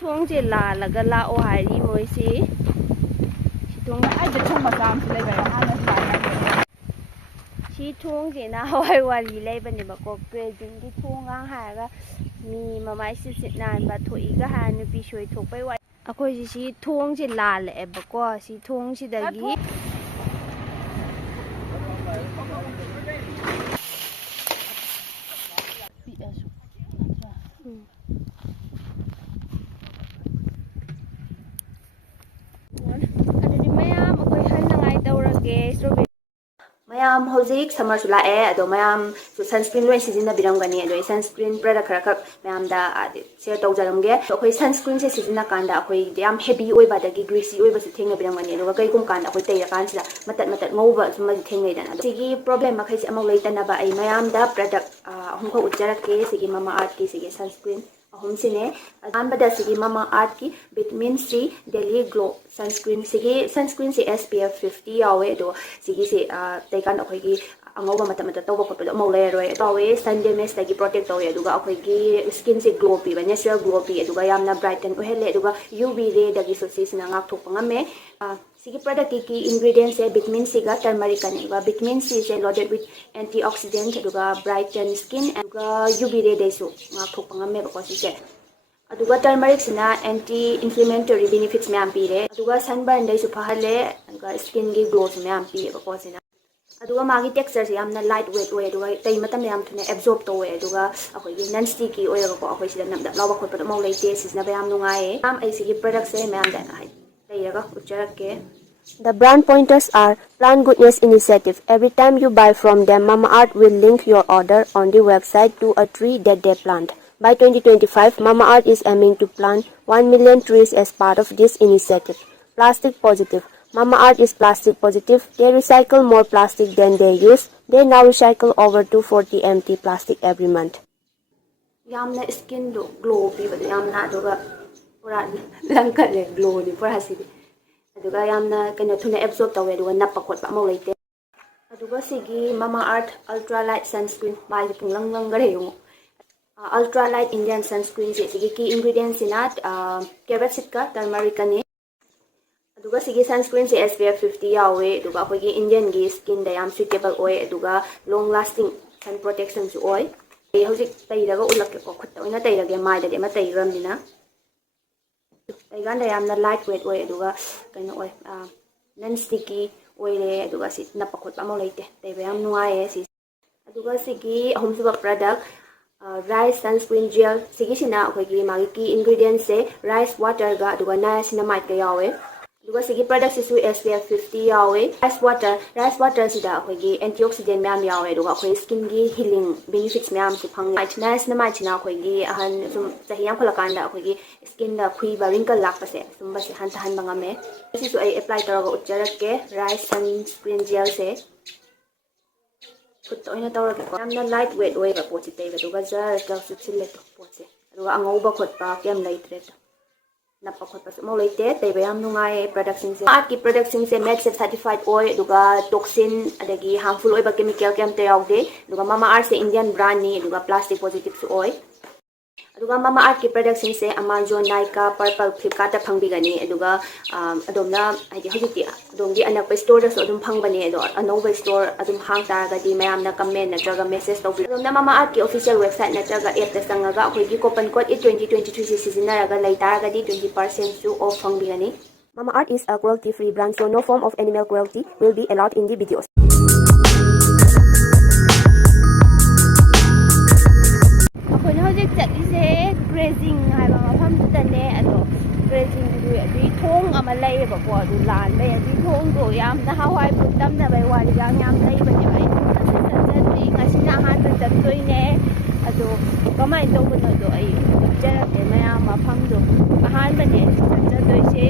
Thongje la laga la o hari moisi. Thong ai de thong masam se le ga ha na sa si thongje na hawai wali le bane ba ko present gi thonga ha ga mi mamai sit nan ba thoi ga ha nu pi shoi thok pai wa akoi si thongje la le ba ko si thong si da gi Mayam hozik summer sula ado mayam sunscreen loin sizina biramgani ado sunscreen product khara khak mayam da share tawjaramge akoi sunscreen se sizina kanda akoi yam heavy oi ba da gi greasy oi ba su thenga biramgani ado kai kum kanda akoi tei kan sila matat ngouba suma thengai dana sigi problem makhai se amok leitana ba ai mayam da product hum ko ujjarake sigi Mamaearth ki sigi sunscreen ahum sine anbada sigi Mamaearth ki vitamin C daily glow sunscreen sigi sunscreen se SPF 50 yawe do sigi se tai kan akhoi gi angoba mata tawba khot do mo le roi tawe sun damage tagi protect tawe aduga akhoi gi skin se glow pi ba natural glow pi aduga yamna brighten ohele aduga UV ray dagi so sisina ngak thok pangame sigi product ki ingredients se vitamin C ga turmeric ani ba vitamin C is loaded with antioxidant aduga brighten skin aduga UV ray dai so ngak thok pangame ba ko si se aduga turmeric sina anti inflammatory benefits me am pire aduga sunburn dai su phahale aduga skin gi glow me am pi ba ko sina aduga magi texture se yamna light weight oy aduga tai matam yam thune absorb to oy aduga akoi gi non sticky oy ko akoi sida namda lawa khot pa mo leite sisna ba yam nungai am ai sigi product se me am da hai leiraga ucharake. The brand pointers are Plant Goodness Initiative. Every time you buy from them, Mamaearth will link your order on the website to a tree that they plant. By 2025, Mamaearth is aiming to plant 1 million trees as part of this initiative. Plastic positive. Mamaearth is plastic positive. They recycle more plastic than they use. They now recycle over 240 empty plastic every month. Yamna skin do glow pi ba yamna aduga pura langkat le glow ni pura sidi aduga yamna kena thuna absorb tawe aduga nappa khot pa mo leite aduga sigi Mamaearth ultra light sunscreen bai punglang gare yung ultra light Indian sunscreen se sigi ki ingredients ina carrot seed ka turmeric ani aduga sigi sunscreen se SPF 50 yawe aduga khoi gi Indian gi skin da yam suitable oy aduga long lasting sun protection su oy ai hojik tairaga ulak ko khutta oina tairage mai da ma tairam dina tai ganda yamna light weight oy aduga kaino oy non sticky oy le aduga si na pakhot pa mo leite tai ba yam nuaye si aduga sigi ahum suba product rice sunscreen gel sigi sina akhoi gi magi ki ingredients se rice water ga aduga niacinamide ka yawe aduga sigi product isu SPF 50 yawe rice water sida akhoi gi antioxidant myam yawe aduga akhoi skin gi healing benefits myam su phang niacinamide sina akhoi gi ahan sum chahiyam kholakanda akhoi gi skin da khui ba wrinkle lak pase sum ba si han tahan bangame sisu ai apply taraga ucharake rice sunscreen gel se put oina tawrake ko amna light weight oy ba pochi tei ba duga jar ka su chille to poche aduga angau ba khot pa kem leitre to nappa khot pa mo leite tei ba yam nungai production se art ki production se medsafe certified oy aduga toxin adagi harmful oy ba chemical kem te yaude aduga Mamaearth se Indian brand ni aduga plastic positive su oy aduga Mamaearth ki production se Amazon Nykaa Purple Flipkart ta phangbigani aduga adomna aidi hojiti adomgi anakpa store da so adum phangbani ado anova store adum hang taragadi mayamna comment natraga message tawbi adomna Mamaearth ki official website natraga app ta sangaga akhoi gi coupon code 2023 se sizinaraga lai taragadi 20% su off phangbigani. Mamaearth is a cruelty free brand, so no form of animal cruelty will be allowed in the videos. Grazing hai ba mafam tane ado grazing du adi thong ama lai ba ko du lan ba adi thong do yam na hawai putam na bai wali yang yam lai ba ne bai ni ngasi na han ta tatoi ne ado kamai to bu no do ai jara te ma ya mafam do han ba ne ta doi se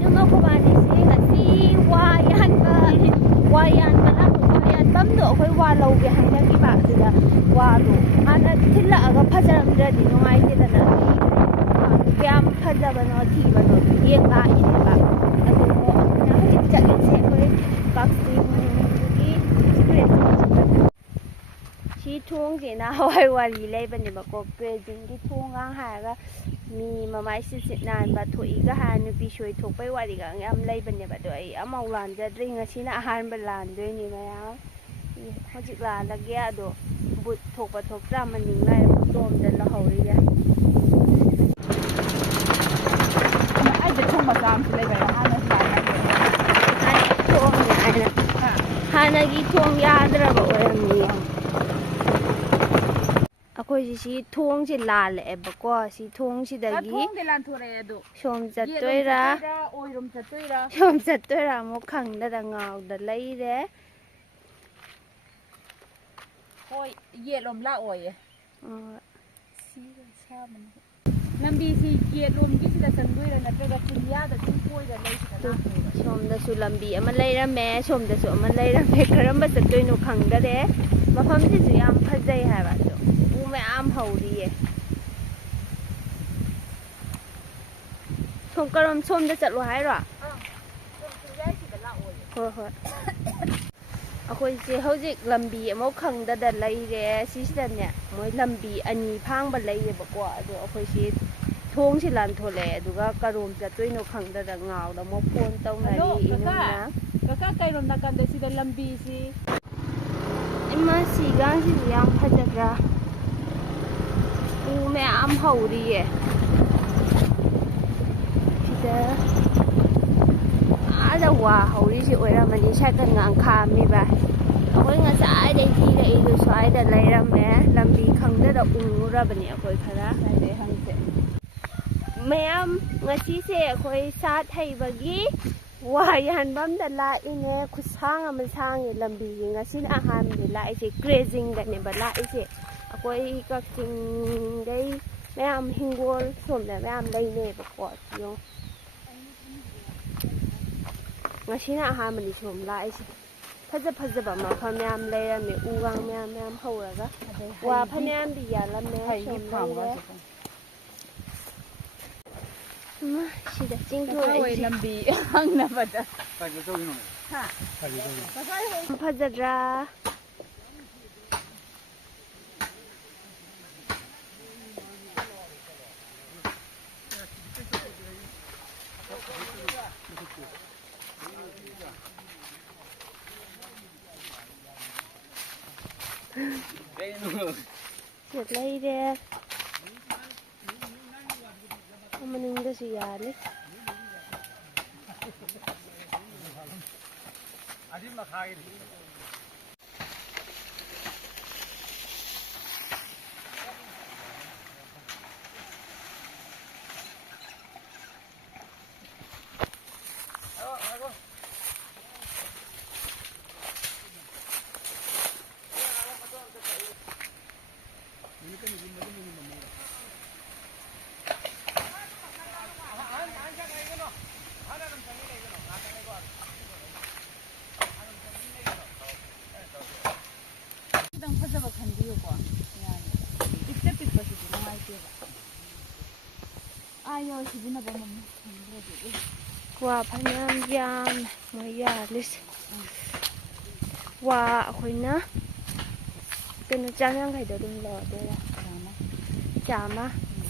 no no ko ba ni se ngasi wa yan ba bam do khoi wa lo ge han da ki ba sida wa do ana thilla aga phajaram da di no ai de da na kyam phajaba no thi ba no ye ka hi ba ado na hi chat se khoi boxing ki ꯁꯤ ꯊꯣꯡꯁꯤꯅ ꯍꯋꯥꯏ ꯋꯥꯔꯤ ꯂꯩꯕꯅꯦꯕꯀꯣ ꯀ꯭ꯔꯦꯖꯤꯡꯒꯤ ꯊꯣꯡꯒ ꯍꯥꯏꯔꯒ ꯃꯤ ꯃꯃꯥꯏ ꯁꯤꯠ ꯅꯥꯟꯕ ꯊꯣꯛꯏꯒ ꯍꯥꯏꯔ ꯅꯨꯄꯤ ꯁꯣꯏ ꯊꯣꯛꯄꯩ ꯋꯥꯔꯤꯒ ꯌꯥꯝ ꯂꯩꯕꯅꯦꯕ ꯑꯗꯣ ꯑꯩ ꯑꯃꯐꯥꯎ ꯂꯥꯟꯖꯗ꯭ꯔꯤ ꯉꯁꯤꯅ ꯑꯍꯥꯟꯕ ꯂꯥꯟꯗꯣꯏꯅꯤ ꯃꯌꯥꯝ ꯍꯧꯖꯤꯛ ꯂꯥꯜꯂꯒꯦ ꯑꯗꯣ ꯕꯨꯠ ꯊꯣꯛꯄ ꯊꯣꯛꯇ꯭ꯔꯥ ꯃꯅꯤꯡ ꯂꯥꯏꯔ ꯇꯣꯝꯗ ꯂꯧꯍꯧꯔꯤꯒꯦ ꯑꯩꯗ ꯊꯣꯡ ꯃꯆꯥ ꯑꯃꯁꯨ ꯂꯩꯕ ꯍꯥꯟꯅꯁꯨ ꯊꯣꯡꯅꯤ ꯍꯥꯏꯅ ꯍꯥꯟꯅꯒꯤ ꯊꯣꯡ ꯌꯥꯗ꯭ꯔꯕ ꯑꯣꯏꯔꯝꯅꯤ ꯑꯩꯈꯣꯏꯁꯤ ꯁꯤ ꯊꯣꯡꯁꯤ ꯂꯥꯜꯂꯛꯑꯦꯕꯀꯣ ꯁꯤ ꯊꯣꯡꯁꯤꯗꯒꯤ ꯊꯣꯡꯗꯤ ꯂꯥꯟꯊꯣꯔꯛꯑꯦ ꯑꯗꯣ ꯁꯣꯝ ꯆꯠꯇꯣꯏꯔꯥ ꯑꯣꯏꯔꯣꯝ ꯆꯠꯇꯣꯏꯔꯥ ꯁꯣꯝ ꯆꯠꯇꯣꯏꯔꯥ ꯑꯃꯨꯛ ꯈꯪꯗꯗ ꯉꯥꯎꯗ ꯂꯩꯔꯦ ꯍꯣꯏ ꯌꯦꯠꯂꯣꯝ ꯂꯥꯛꯑꯣꯌꯦ ꯁꯤꯒ ꯁꯥꯕꯅꯤ ꯂꯝꯕꯤꯁꯤ ꯌꯦꯠꯂꯣꯝꯒꯤꯁꯤꯗ ꯆꯪꯗꯣꯏꯔꯥ ꯅꯠꯇ꯭ꯔꯒ ꯆꯤꯡꯌꯥꯗ ꯁꯨꯝ ꯀꯣꯏꯔ ꯂꯩꯁꯤꯗ ꯁꯣꯝꯗꯁꯨ ꯂꯝꯕꯤ ꯑꯃ ꯂꯩꯔꯝꯃꯦ ꯁꯣꯝꯗꯁꯨ ꯑꯃ ꯂꯩꯔꯝꯃꯦ ꯀꯔꯝꯕ ꯆꯠꯇꯣꯏꯅꯣ ꯈꯪꯗꯔꯦ ꯃꯐꯝꯁꯤꯁꯨ ꯌꯥꯝ ꯐꯖꯩ ꯍꯥꯏꯕ ꯑꯗꯣ ꯎ ꯃꯌꯥꯝ ꯍꯧꯔꯤꯌꯦ ꯁꯣꯝꯗ ꯆꯠꯂꯣ ꯍꯥꯏꯔꯣ ꯍꯣꯏ ꯍꯣꯏ ꯑꯩꯈꯣꯏꯁꯦ ꯍꯧꯖꯤꯛ ꯂꯝꯕꯤ ꯑꯃꯨꯛ ꯈꯪꯗꯗ ꯂꯩꯔꯦ ꯁꯤꯁꯤꯗꯅꯦ ꯃꯣꯏ ꯂꯝꯕꯤ ꯑꯅꯤ ꯐꯥꯡꯕ ꯂꯩꯌꯦꯕꯀꯣ ꯑꯗꯣ ꯑꯩꯈꯣꯏꯁꯤ ꯊꯣꯡꯁꯤ ꯂꯥꯟꯊꯣꯛꯂꯛꯑꯦ ꯑꯗꯨꯒ ꯀꯔꯣꯝ ꯆꯠꯇꯣꯏꯅꯣ ꯈꯪꯗꯗ ꯉꯥꯎꯗ ꯑꯃꯨꯛ ꯐꯣꯟ ꯇꯧꯅꯔꯤ ꯏꯅꯨꯡꯅ ꯀꯀꯥ ꯀꯩꯔꯣꯝ ꯅꯥꯀꯟꯗ ꯁꯤꯗ ꯂꯝꯕꯤꯁꯤ ꯏꯃꯥ ꯁꯤꯒꯥꯡꯁꯤꯁꯨ ꯌꯥꯝ ꯐꯖꯗ꯭ꯔꯥ ꯎ ꯃꯌꯥꯝ ꯍꯧꯔꯤꯌꯦ ꯁꯤꯗ ꯑꯥꯗ ꯋꯥ ꯍꯧꯔꯤꯁꯤ ꯑꯣꯏꯔꯝꯃꯅꯤ ꯁꯥꯏꯀꯜꯒ ꯈꯥꯝꯃꯤꯕ ꯑꯩꯈꯣꯏ ꯉꯁꯥꯏꯗꯩ ꯊꯤꯔꯛꯏꯗꯨ ꯁ꯭ꯋꯥꯏꯗ ꯂꯩꯔꯝꯃꯦ ꯂꯝꯕꯤ ꯈꯪꯗꯗ ꯎꯡꯉꯨꯔꯕꯅꯤ ꯑꯩꯈꯣꯏ ꯈꯔ ꯍꯪꯁꯦ ꯃꯌꯥꯝ ꯉꯁꯤꯁꯦ ꯑꯩꯈꯣꯏ ꯁꯥꯠ ꯍꯩꯕꯒꯤ ꯋꯥ ꯌꯥꯟꯕꯝꯗ ꯂꯥꯛꯏꯅꯦ ꯈꯨꯠꯁꯥꯡ ꯑꯃ ꯁꯥꯡꯉꯦ ꯂꯝꯕꯤꯁꯦ ꯉꯁꯤꯅ ꯑꯍꯥꯟꯕꯗ ꯂꯥꯛꯏꯁꯦ ꯀ꯭ꯔꯦꯖꯤꯡꯗꯅꯦꯕ ꯂꯥꯛꯏꯁꯦ ꯑꯩꯈꯣꯏ ꯀꯛꯆꯤꯡꯗꯩ ꯃꯌꯥꯝ ꯍꯤꯡꯒꯣꯜ ꯁꯣꯝꯗ ꯃꯌꯥꯝ ꯂꯩꯅꯩꯕꯀꯣ ꯌꯦꯡꯉꯣ ꯉꯁꯤꯅ ꯑꯍꯥꯟꯕꯅꯤ ꯁꯣꯝ ꯂꯥꯛꯏꯁꯦ ꯐꯖ ꯐꯖꯕ ꯃꯐꯝ ꯌꯥꯝ ꯂꯩꯔꯝꯃꯦ ꯎꯒ ꯃꯌꯥꯝ ꯍꯧꯔꯒ ꯋꯥ ꯐꯅꯌꯥꯝꯗꯤ ꯌꯥꯜꯂꯝꯃꯦ ꯁꯣꯝ ꯂꯩꯔꯦ ꯁꯤꯗ ꯆꯤꯡꯊꯣꯔꯛꯏꯁꯦ ꯂꯝꯕꯤ ꯍꯪꯅꯕꯗ ꯐꯖꯗ꯭ꯔꯥ ꯁꯤꯗ ꯂꯩꯔꯦ ꯃꯅꯤꯡꯗꯁꯨ ꯌꯥꯜꯂꯤ ꯈꯤꯇꯪ ꯐꯖꯕ ꯈꯟꯕꯤꯌꯨꯀꯣ ꯌꯥꯅꯤ ꯄꯤꯛꯇ ꯄꯤꯛꯄꯁꯤꯗꯤ ꯅꯨꯡꯉꯥꯏꯇꯦꯕ ꯌꯧ ꯁꯤꯖꯤꯟꯅꯕ ꯃꯃꯜ ꯈꯪꯗ꯭ꯔꯗꯤ ꯋꯥ ꯐꯅꯌꯥꯝ ꯌꯥꯝꯃꯦ ꯃꯣꯏ ꯌꯥꯜꯂꯤꯁꯦ ꯋꯥ ꯑꯩꯈꯣꯏꯅ ꯀꯩꯅꯣ ꯆꯥꯝꯌꯥꯡꯈꯩꯗ ꯑꯗꯨꯝ ꯂꯧꯔꯗꯣꯏꯔꯥ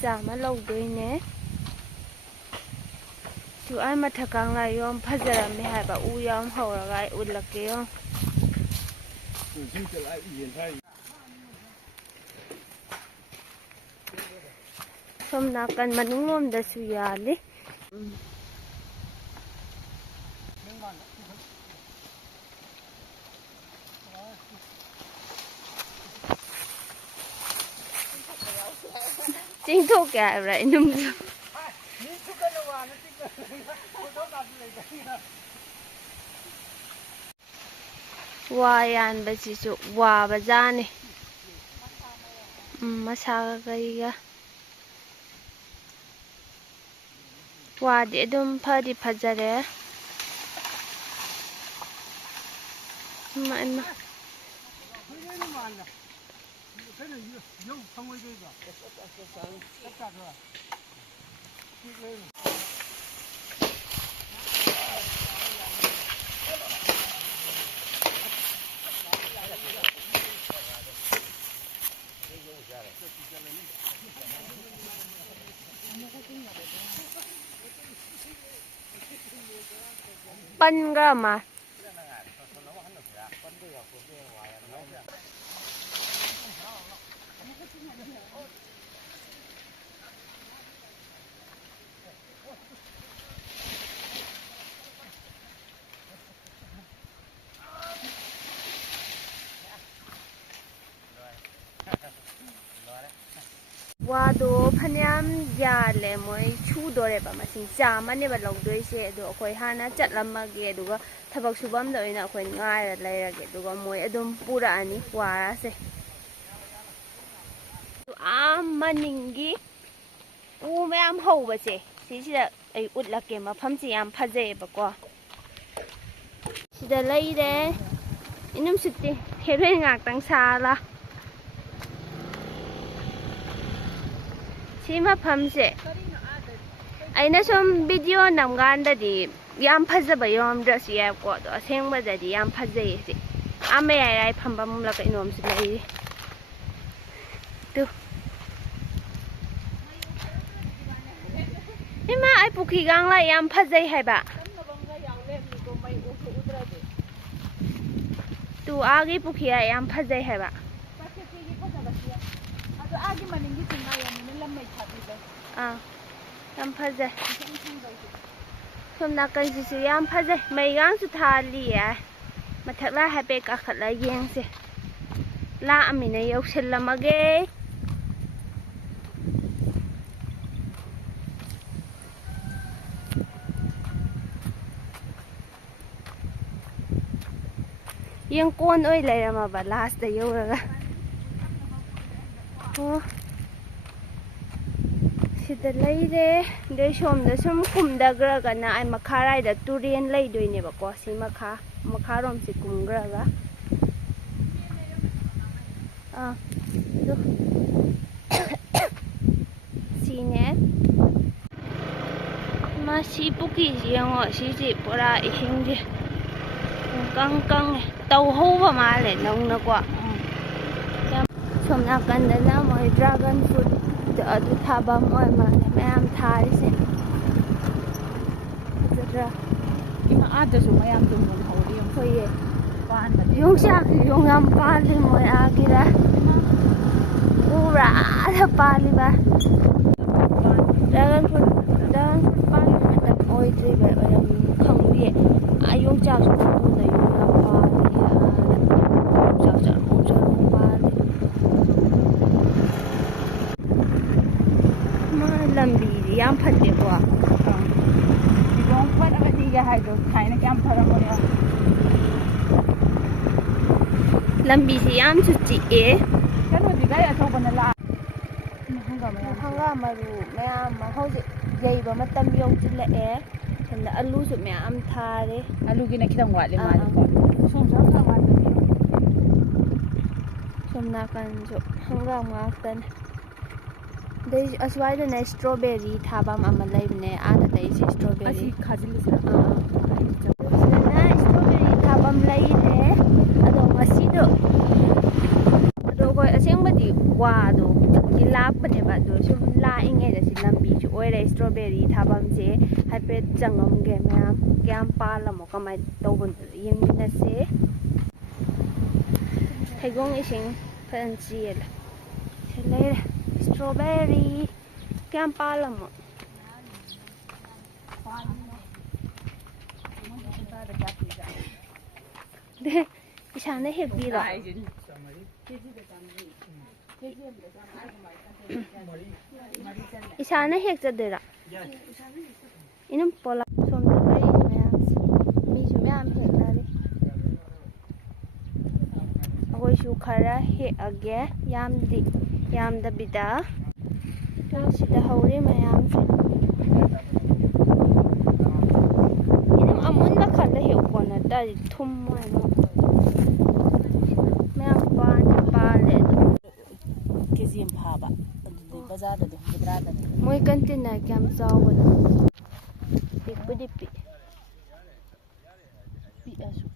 ꯆꯥꯝꯃ ꯂꯧꯗꯣꯏꯅꯦ ꯁꯤ ꯑꯥ ꯃꯊꯛ ꯀꯪꯂꯥ ꯌꯣꯝ ꯐꯖꯔꯝꯃꯦ ꯍꯥꯏꯕ ꯎ ꯌꯥꯝ ꯍꯧꯔꯒ ꯑꯩ ꯎꯠꯂꯛꯀꯦ ꯌꯣ ꯁꯣꯝ ꯅꯥꯀꯟ ꯃꯅꯨꯡꯂꯣꯝꯗꯁꯨ ꯌꯥꯜꯂꯤ ꯆꯤꯡꯊꯣꯛꯀꯦ ꯍꯥꯏꯕ꯭ꯔꯥ ꯏꯅꯨꯡꯁꯨ ꯋꯥ ꯌꯥꯟꯕꯁꯤꯁꯨ ꯋꯥꯕꯖꯥꯠꯅꯤ ꯃꯁꯥꯒ ꯀꯩꯒ ꯋꯥꯗꯤ ꯑꯗꯨꯝ ꯐꯗꯤ ꯐꯖꯔꯦ Pangrama. Wado phanyam yale moi chu dore ba masing chama ne ba logdoi se adu akoi hana chatlamage aduga thabak subam da oina akoi ngai lairage aduga moi adum pura ani wara se maningi u mayam hauba se sida ai utlake mafam si yam phaje ba ko sida leire inum sutti herwe ngak tang sala Sima pamse. Aina som video namganda di yam phaza ba yom dress ya ko do aseng ba di yam phaza si. Ame ai phamba mum la ka inom si lai. Tu. Ima ai puki gang la yam phaza hai ba. Tu agi puki yam phaza hai ba. Yam phaze somna kan si yam phaze mai gang su thali ya mathak la ha pe ka khatla yeng se la amina yaushil lamage yeng kon oi lairama ba last da yauraga Sida leire de som da sum kumda graga na ai makharai da turien lei doine ba ko si makharom si kumgraga do sine ma si puki yango si ji pura ihingje kang tau ho ba ma le nong na ko som na kan da na moi dragon fruit adu thaba moi ma mayam thari se jadra ima ada su mayam dum dum hori yom hoye pan ba yong yam pali moi agira pura ada pali ba dragon fruit pali mata oi tri ba khang bi ayong cha su ku na yong yam pali cha pali lambi yam phatte ko bong pat abati ga haido thaina kam pharam mo lambi si yam chu chi e kano diga ya thobana la hanga maru mayam ma hoje jaiba matam yau chila e sanda alu su mayam thare alu gi na khidam wa le ma ko som sa ma somna kan jo hanga ngaktan dei aswai na strawberry thabam ama laibne ada dei strawberry asi khajil sira na strawberry thabam laide ado masido ado ko aseng badi wa do kilap ne ba do sum la inge da si lambi chu oire strawberry thabam se hybrid changam ge ma kyam pala mo kamai tobun yeng na se thaigon ising fancy la chelai strawberry kyam pala mo de isana hek bi ra isana hek chadera inum pola som da bai mayam mi su mayam hek lari agoi su khara he age yam da bida to sida hore mayam se inum amun ba khalla he ko na ta thum mai mo mayam pa le kezim phaba bazar da hidra da moi container kyam chaw na pik pudi pi asu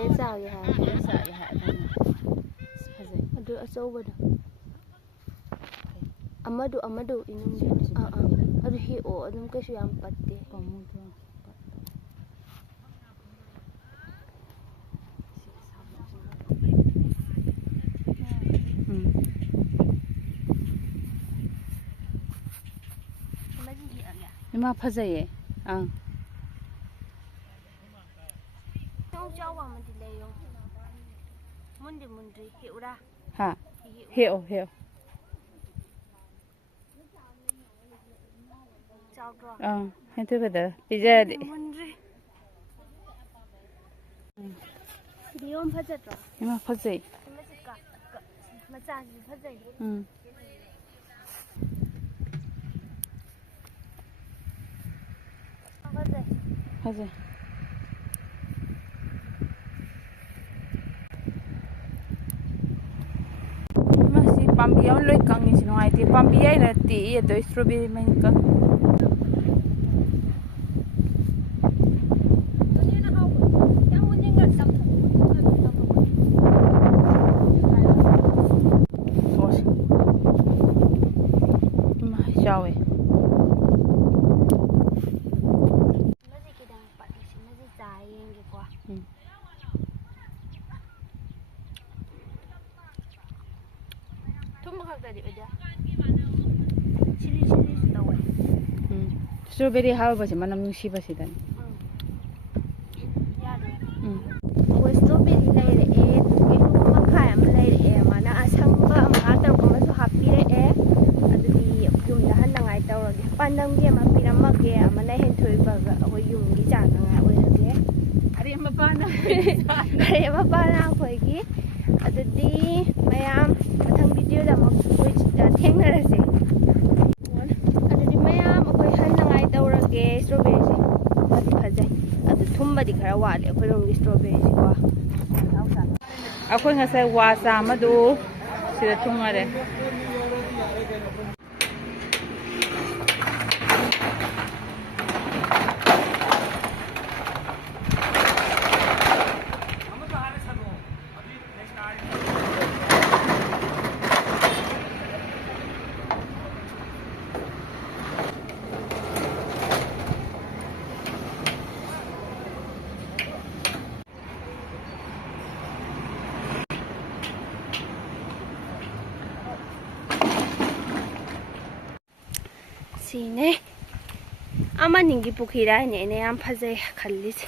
ꯂꯩꯔ ꯆꯥꯒꯦ ꯍꯥꯏꯔꯗꯤ ꯆꯥꯒꯦ ꯍꯥꯏꯔꯗꯤ ꯐꯖꯩ ꯑꯗꯨ ꯑꯆꯧꯕꯗꯣ ꯑꯃꯗꯨ ꯏꯅꯨꯡꯁꯦ ꯑꯗꯨ ꯍꯦꯛꯑꯣ ꯑꯗꯨꯝ ꯀꯩꯁꯨ ꯌꯥꯝ ꯄꯠꯇꯦ ꯄꯥꯝꯃꯨꯗ꯭ꯔꯣ 이마 파자예. 좀 짜와 만디 내요. 문디 해오라. 하. 해요. 짜고. 해도거든. 이제 문디. 리온 파자죠. 이마 파자예. 맞아, 파자예. 파자. masih pambiya loi kang ni sino ai ti pambiya na ti e do strawberry man ka Shawe. Strawberry how ba si manam nusi ba si dan. Oi strawberry lai re e tu makai am lai re mana asang ba ma tar ko masu happy re e adudi yum da han ngai tawrage pandam ge ma piramage amana hen thoi ba ga oi yum gi ja ngai oi rage Ari mapana. Ari mapana khoi gi adudi mayam mathang video da mak koi thengna rase adudi mayam koi han ngai tawrage strawberry se ati phajai adu thumbadi khara wale khoi rom gi strawberry se ko Akhoi ngasai wasa madu sida thungare. Sine ama ningi pukhira ne yam phajai khallis